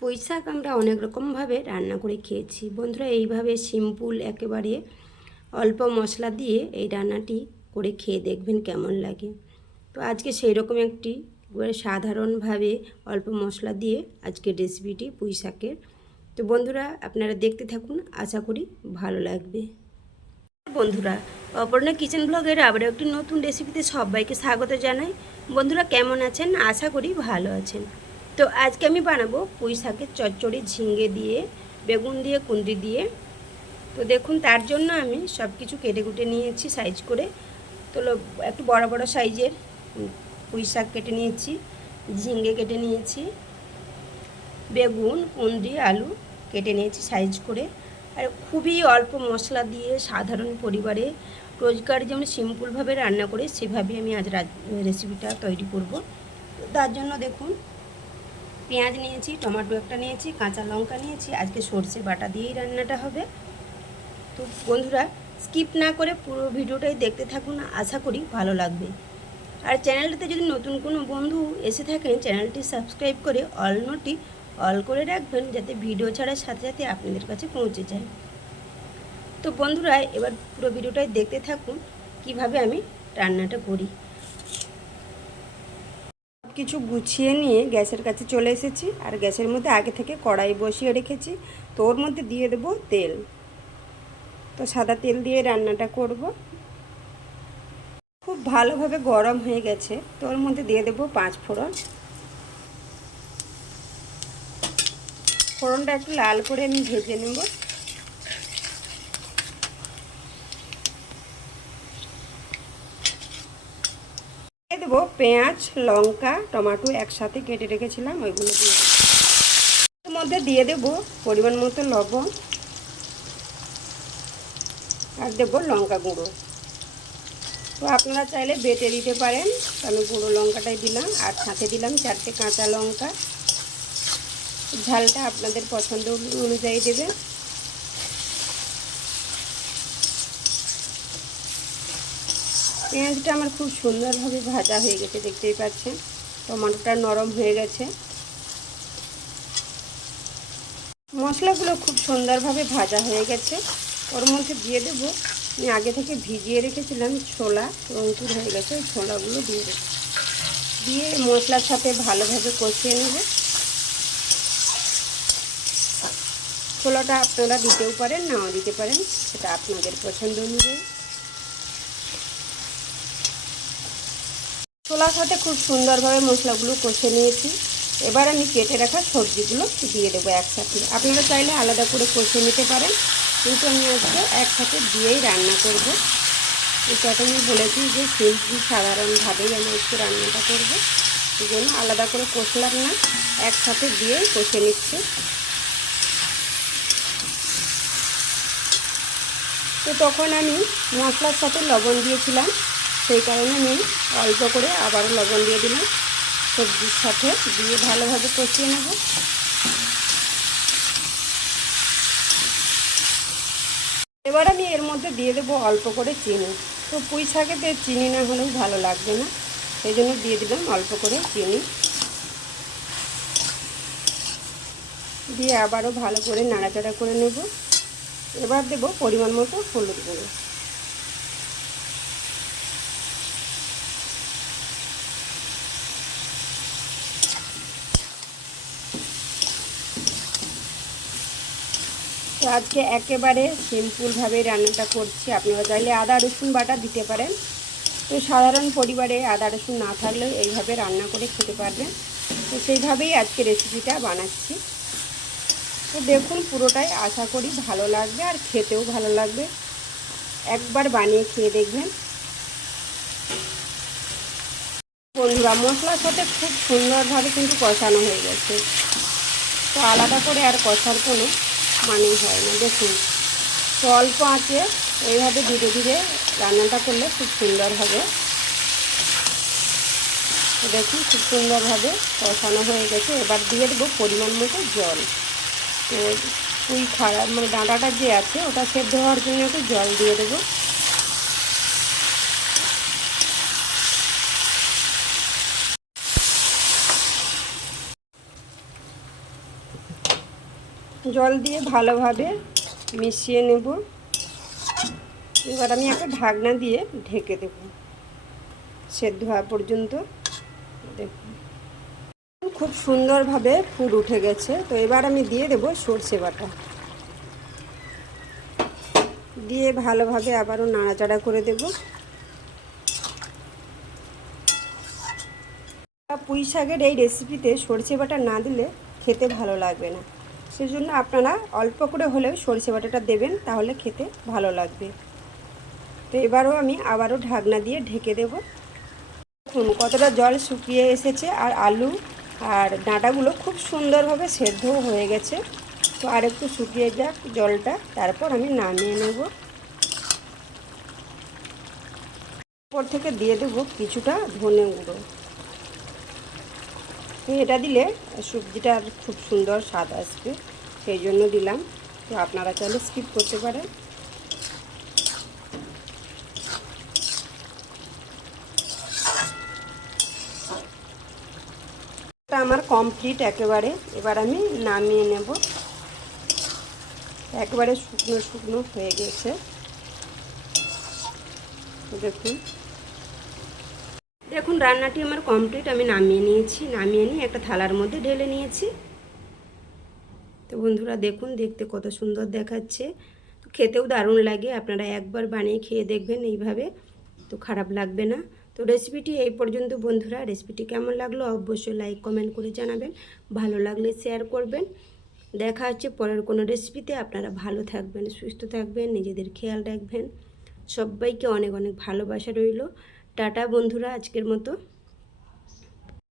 পুঁই শাক আমরা অনেক রকমভাবে রান্না করে খেয়েছি। বন্ধুরা, এইভাবে সিম্পল একেবারে অল্প মশলা দিয়ে এই রান্নাটি করে খেয়ে দেখবেন কেমন লাগে। তো আজকে সেই রকম একটি সাধারণভাবে অল্প মশলা দিয়ে আজকের রেসিপিটি পুঁই শাকের তো বন্ধুরা, আপনারা দেখতে থাকুন, আশা করি ভালো লাগবে। বন্ধুরা, অপর্ণা কিচেন ব্লগের আবার একটি নতুন রেসিপিতে সবাইকে স্বাগত জানাই। বন্ধুরা, কেমন আছেন? আশা করি ভালো আছেন। তো আজকে আমি বানাবো পুঁই শাকের চচ্চড়ি ঝিঙ্গে দিয়ে, বেগুন দিয়ে কুন্দি দিয়ে। তো দেখুন, তার জন্য আমি সব কিছু কেটে কুটে নিয়েছি সাইজ করে। তো একটু বড় বড় সাইজের পুঁই শাক কেটে নিয়েছি ঝিঙ্গে কেটে নিয়েছি, বেগুন কুন্দি আলু কেটে নিয়েছি সাইজ করে। আর খুবই অল্প মশলা দিয়ে সাধারণ পরিবারে রোজগার যেমন সিম্পলভাবে রান্না করে, সেভাবে আমি আজ রেসিপিটা তৈরি করব। তার জন্য দেখুন পেঁয়াজ নিয়েছি, টমেটো একটা নিয়েছি, কাঁচা লঙ্কা নিয়েছি, আজকে সর্ষে বাটা দিয়েই রান্নাটা হবে। তো বন্ধুরা, স্কিপ না করে পুরো ভিডিওটাই দেখতে থাকুন, আশা করি ভালো লাগবে। আর চ্যানেলটিতে যদি নতুন কোনো বন্ধু এসে থাকেন, চ্যানেলটি সাবস্ক্রাইব করে অল নোটি অল করে রাখবেন, যাতে ভিডিও ছাড়ার সাথে সাথে আপনাদের কাছে পৌঁছে যায়। তো বন্ধুরা, এবার পুরো ভিডিওটাই দেখতে থাকুন, কীভাবে আমি রান্নাটা করি। কিছু গুছিয়ে নিয়ে গ্যাসের কাছে চলে এসেছি আর গ্যাসের মধ্যে আগে থেকে কড়াই বসিয়ে রেখেছি। তো ওর মধ্যে দিয়ে দেবো তেল। তো সাদা তেল দিয়ে রান্নাটা করব। খুব ভালোভাবে গরম হয়ে গেছে। তো ওর মধ্যে দিয়ে দেবো পাঁচ ফোড়ন। ফোড়নটা একটু লাল করে আমি ভেজে নেব। দেবো পেঁয়াজ, লঙ্কা, টমেটো একসাথে কেটে রেখেছিলাম, ওইগুলো দিয়ে মধ্যে দিয়ে দেবো পরিমাণ মতো লবণ আর দেবো লঙ্কা গুঁড়ো। তো আপনারা চাইলে বেটে দিতে পারেন। আমি গুঁড়ো লঙ্কাটাই দিলাম, আর সাথে দিলাম চারটে কাঁচা লঙ্কা। ঝালটা আপনাদের পছন্দ অনুযায়ী দেবেন। পেঁয়াজটা আমার খুব সুন্দরভাবে ভাজা হয়ে গেছে, দেখতেই পাচ্ছেন। টমেটোটা নরম হয়ে গেছে। মশলাগুলো খুব সুন্দরভাবে ভাজা হয়ে গেছে। ওর মধ্যে দিয়ে দেবো। আমি আগে থেকে ভিজিয়ে রেখেছিলাম ছোলা অঙ্কুর হয়ে গেছে, ওই ছোলাগুলো দিয়ে দেবো। দিয়ে মশলার সাথে ভালোভাবে কষিয়ে নেব। ছোলাটা আপনারা দিতেও পারেন, নাও দিতে পারেন, সেটা আপনাদের পছন্দ অনুযায়ী। ছোলার সাথে খুব সুন্দরভাবে মশলাগুলো কষে নিয়েছি। এবার আমি কেটে রাখা সবজিগুলো দিয়ে দেবো একসাথে। আপনারা চাইলে আলাদা করে কষে নিতে পারেন, কিন্তু আমি আজকে একসাথে দিয়েই রান্না করব। এটা আমি বলেছি যে সিম্পল, সাধারণভাবেই আমি একটু রান্নাটা করব। এই জন্য আলাদা করে কষলাম না, একসাথে দিয়েই কষে নিচ্ছে। তো তখন আমি মশলার সাথে লবণ দিয়েছিলাম। সেই কারণে আমি অল্প করে আবারও লবণ দিয়ে দিলাম। সবজির সাথে দিয়ে ভালোভাবে কষিয়ে নেব। এবার আমি এর মধ্যে দিয়ে দেবো অল্প করে চিনি। তো পুঁই শাকেতে চিনি না হলেও ভালো লাগবে না। সেই জন্য দিয়ে দিলাম অল্প করে চিনি। দিয়ে আবারও ভালো করে নাড়াচাড়া করে নেব। এবার দেবো পরিমাণ মতো হলুদ গুঁড়ো। তো আজকে একেবারে সিম্পলভাবে রান্নাটা করছি। আপনারা চাইলে আদা, রসুন বাটা দিতে পারেন। তো সাধারণ পরিবারে আদা, রসুন না থাকলেও এইভাবে রান্না করে খেতে পারবেন। তো সেইভাবেই আজকে রেসিপিটা বানাচ্ছি। তো দেখুন, পুরোটাই আশা করি ভালো লাগবে আর খেতেও ভালো লাগবে। একবার বানিয়ে খেয়ে দেখবেন। বন্ধুরা, মশলার সাথে খুব সুন্দরভাবে কিন্তু কষানো হয়ে গেছে। তো আলাদা করে আর কষার কোনো মানেই হয় না। দেখুন অল্প আঁচে এইভাবে ধীরে ধীরে রান্নাটা করলে খুব সুন্দর হবে। দেখুন, খুব সুন্দরভাবে কষানো হয়ে গেছে। এবার দিয়ে দেবো পরিমাণ মতো জল। তো ওই খারাপ মানে ডাঁটাটা যে আছে, ওটা সেদ্ধ হওয়ার জন্য একটু জল দিয়ে দেবো। জল দিয়ে ভালোভাবে মিশিয়ে নেব। এবার আমি একটা ঢাকনা দিয়ে ঢেকে দেব। সেদ্ধ হওয়া পর্যন্ত দেখুন। খুব সুন্দরভাবে ফুল উঠে গেছে। তো এবার আমি দিয়ে দেব সর্ষে বাটা। দিয়ে ভালোভাবে আবারও নাড়াচাড়া করে দেব। পুঁই শাকের এই রেসিপিতে সর্ষে বাটা না দিলে খেতে ভালো লাগবে না। সেজন্য আপনারা অল্প করে হলেও সর্ষে বাটাটা দেবেন, তাহলে খেতে ভালো লাগবে। তো এবারও আমি আবারও ঢাকনা দিয়ে ঢেকে দেব। দেখুন কতটা জল শুকিয়ে এসেছে, আর আলু আর ডাঁটাগুলো খুব সুন্দরভাবে সেদ্ধও হয়ে গেছে। তো আর একটু শুকিয়ে যাক জলটা, তারপর আমি নামিয়ে নেব। উপর থেকে দিয়ে দেবো কিছুটা ধনে গুঁড়ো। এটা দিলে সবজিটার খুব সুন্দর স্বাদ আসবে, সেই জন্য দিলাম। তো আপনারা চাইলে স্কিপ করতে পারেন। আমার কমপ্লিট একেবারে। এবার আমি নামিয়ে নেব। একেবারে শুকনো শুকনো হয়ে গেছে। দেখুন। দেখুন, রান্নাটি আমার কমপ্লিট আমি নামিয়ে নিয়েছি। নামিয়ে নিয়ে একটা থালার মধ্যে ঢেলে নিয়েছি। তো বন্ধুরা, দেখুন, দেখতে কত সুন্দর দেখাচ্ছে। তো খেতেও দারুণ লাগে, আপনারা একবার বানিয়ে খেয়ে দেখবেন এইভাবে। তো খারাপ লাগবে না। তো রেসিপিটি এই পর্যন্ত, বন্ধুরা। রেসিপিটি কেমন লাগল অবশ্যই লাইক কমেন্ট করে জানাবেন। ভালো লাগলে শেয়ার করবেন। দেখা হচ্ছে পরের কোনো রেসিপিতে আপনারা ভালো থাকবেন, সুস্থ থাকবেন, নিজেদের খেয়াল রাখবেন। সবাইকে অনেক অনেক ভালোবাসা রইল। টাটা বন্ধুরা আজকের মতো।